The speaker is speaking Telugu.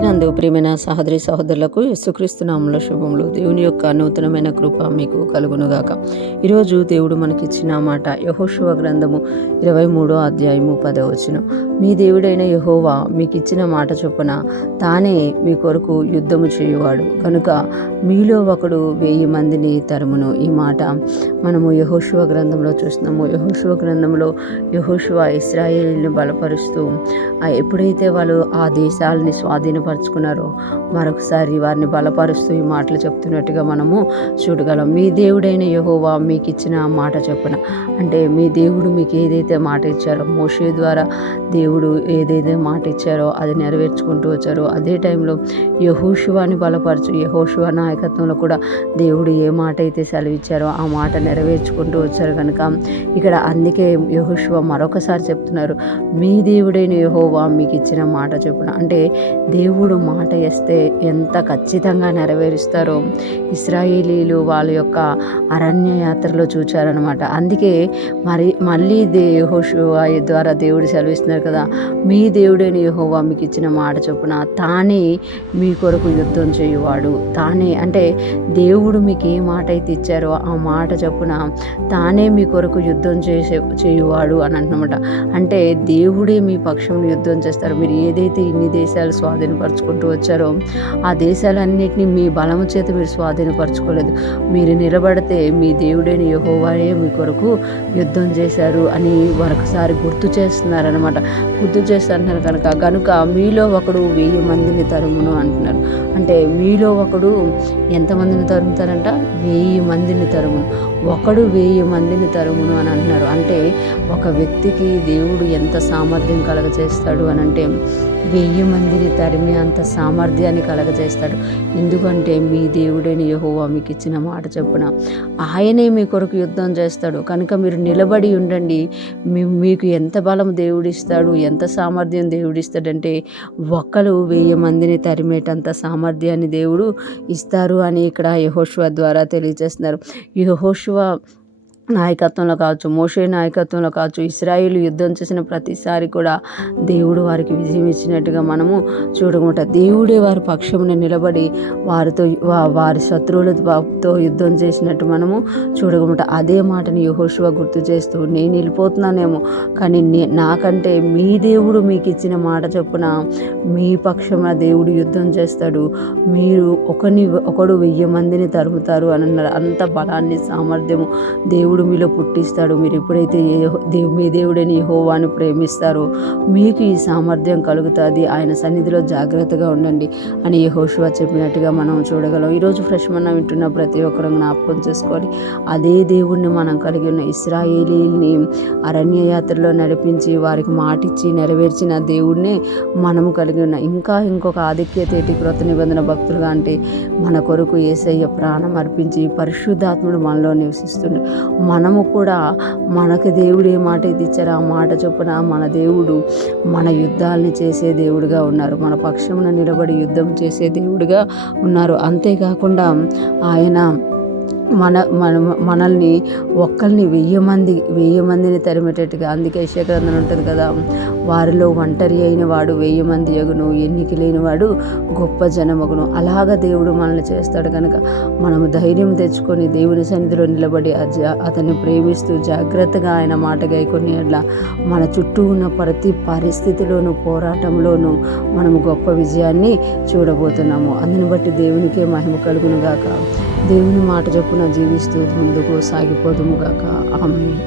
నందు ప్రియమైన సహోదరి సహోదరులకు యేసుక్రీస్తు నామములో శుభములు. దేవుని యొక్క నూతనమైన కృప మీకు కలుగునుగాక. ఈరోజు దేవుడు మనకిచ్చిన మాట యెహోషువ గ్రంథము 23వ అధ్యాయము 10వ వచనం. మీ దేవుడైన యెహోవా మీకు ఇచ్చిన మాట చొప్పున తానే మీ కొరకు యుద్ధము చేయువాడు కనుక మీలో ఒకడు 1000 మందిని తరుమును. ఈ మాట మనము యెహోషువ గ్రంథంలో చూస్తున్నాము. యెహోషువ గ్రంథంలో యెహోషువ ఇశ్రాయేలుని బలపరుస్తూ ఎప్పుడైతే వాళ్ళు ఆ దేశాలని స్వాధీనపరుచుకున్నారో మరొకసారి వారిని బలపరుస్తూ ఈ మాటలు చెప్తున్నట్టుగా మనము చూడగలం. మీ దేవుడైన యెహోవా మీకు ఇచ్చిన మాట చొప్పున, అంటే మీ దేవుడు మీకు ఏదైతే మాట ఇచ్చారో, మోషే ద్వారా దేవుడు ఏదైతే మాట ఇచ్చారో అది నెరవేర్చుకుంటూ వచ్చారో అదే టైంలో యెహోషువని బలపరచు. యెహోషువ నాయకత్వంలో కూడా దేవుడు ఏ మాట అయితే సెలవిచ్చారో ఆ మాట నెరవేర్చుకుంటూ వచ్చారు కనుక ఇక్కడ అందుకే యెహోషువ మరొకసారి చెప్తున్నారు, మీ దేవుడైన యెహోవా మీకు ఇచ్చిన మాట చొప్పున. అంటే దేవుడు మాట ఇస్తే ఎంత ఖచ్చితంగా నెరవేరుస్తారో ఇశ్రాయేలీలు వాళ్ళ యొక్క అరణ్య యాత్రలో చూచారనమాట. అందుకే మళ్ళీ యెహోషువ ద్వారా దేవుడు సెలవిస్తున్నారు కదా, మీ దేవుడైన యెహోవా మీకు ఇచ్చిన మాట చొప్పున తానే మీ కొరకు యుద్ధం చేయువాడు. తానే అంటే దేవుడు మీకు ఏ మాట అయితే ఇచ్చారో ఆ మాట చొప్పున తానే మీ కొరకు యుద్ధం చేయువాడు అని అంటున్నమాట. అంటే దేవుడే మీ పక్షంలో యుద్ధం చేస్తారు. మీరు ఏదైతే ఇన్ని దేశాలు స్వాధీనపరచుకుంటూ వచ్చారో ఆ దేశాలన్నిటినీ మీ బలము చేత మీరు స్వాధీనపరచుకోలేదు. మీరు నిలబడితే మీ దేవుడైన యెహోవాయే మీ కొరకు యుద్ధం చేశారు అని మరొకసారి గుర్తు చేస్తున్నారనమాట. గుర్తు చేస్తున్నారు కనుక మీలో ఒకడు 1000 మందిని తరుమును అంటున్నారు. అంటే మీలో ఒకడు ఎంతమందిని తరుముతారంట? 1000 మందిని తరుమును. ఒకడు 1000 మందిని తరుమును అని అంటున్నారు. అంటే ఒక వ్యక్తికి దేవుడు ఎంత సామర్థ్యం కలగజేస్తాడు అని అంటే 1000 మందిని తరిమే అంత సామర్థ్యాన్ని కలగజేస్తాడు. ఎందుకంటే మీ దేవుడైన యెహోవా మీకు ఇచ్చిన మాట చొప్పున ఆయనే మీ కొరకు యుద్ధం చేస్తాడు. కనుక మీరు నిలబడి ఉండండి. మీకు ఎంత బలం దేవుడిస్తాడు, ఎంత సామర్థ్యం దేవుడిస్తాడంటే ఒక్కరు 1000 మందిని తరిమేటంత సామర్థ్యాన్ని దేవుడు ఇస్తారు అని ఇక్కడ యెహోషువ ద్వారా తెలియజేస్తున్నారు. యెహోషువ నాయకత్వంలో కావచ్చు, మోషే నాయకత్వంలో కావచ్చు, ఇశ్రాయేలు యుద్ధం చేసిన ప్రతిసారి కూడా దేవుడు వారికి విజయం ఇచ్చినట్టుగా మనము చూడముట. దేవుడే వారి పక్షమున నిలబడి వారి శత్రువులతో యుద్ధం చేసినట్టు మనము చూడముట. అదే మాటని యెహోషువ గుర్తు చేస్తూ, నేను వెళ్ళిపోతున్నానేమో కానీ నాకంటే మీ దేవుడు మీకు ఇచ్చిన మాట చొప్పున మీ పక్షమున దేవుడు యుద్ధం చేస్తాడు. మీరు ఒకడు 1000 మందిని తరుముతారు అని అన్నారు. అంత బలాన్ని సామర్థ్యము దేవుడు మీలో పుట్టిస్తాడు. మీరు ఎప్పుడైతే మీ దేవుడైన యెహోవాను ప్రేమిస్తారో మీకు ఈ సామర్థ్యం కలుగుతుంది. ఆయన సన్నిధిలో జాగ్రత్తగా ఉండండి అని యెహోషువ చెప్పినట్టుగా మనం చూడగలం. ఈరోజు ఫ్రెష్ మన్నా వింటున్న ప్రతి ఒక్కరు జ్ఞాపకం చేసుకోవాలి. అదే దేవుడిని మనం కలిగి ఉన్న ఇశ్రాయేలీల్ని అరణ్య యాత్రలో నడిపించి వారికి మాటిచ్చి నెరవేర్చిన దేవుడిని మనము కలిగి ఉన్న ఇంకొక ఆధిక్యతేటి కృత నిబంధన భక్తులుగా అంటే మన కొరకు యేసయ్య ప్రాణం అర్పించి పరిశుద్ధాత్ముడు మనలో నివసిస్తుండే. మనము కూడా మనకు దేవుడు ఏ మాట అయితే ఇచ్చారో ఆ మాట చొప్పున మన దేవుడు మన యుద్ధాలని చేసే దేవుడుగా ఉన్నారు. మన పక్షమున నిలబడి యుద్ధం చేసే దేవుడుగా ఉన్నారు. అంతేకాకుండా ఆయన మనల్ని ఒక్కరిని 1000 మందిని తరిమేటట్టుగా, అందుకే యెషయా గ్రంథం ఉంటుంది కదా, వారిలో ఒంటరి అయిన వాడు 1000 మంది యగును, ఎన్నిక లేని వాడు గొప్ప జనమగును. అలాగ దేవుడు మనల్ని చేస్తాడు. కనుక మనము ధైర్యం తెచ్చుకొని దేవుని సన్నిధిలో నిలబడి అతన్ని ప్రేమిస్తూ జాగ్రత్తగా ఆయన మాట గైకొని అట్లా మన చుట్టూ ఉన్న ప్రతి పరిస్థితిలోనూ పోరాటంలోనూ మనము గొప్ప విజయాన్ని చూడబోతున్నాము. అందుని బట్టి దేవునికే మహిమ కలుగును గాక. దేవుని మాట చొప్పున జీవిస్తూ ముందుకు సాగిపోదుము గాక. ఆమేన్.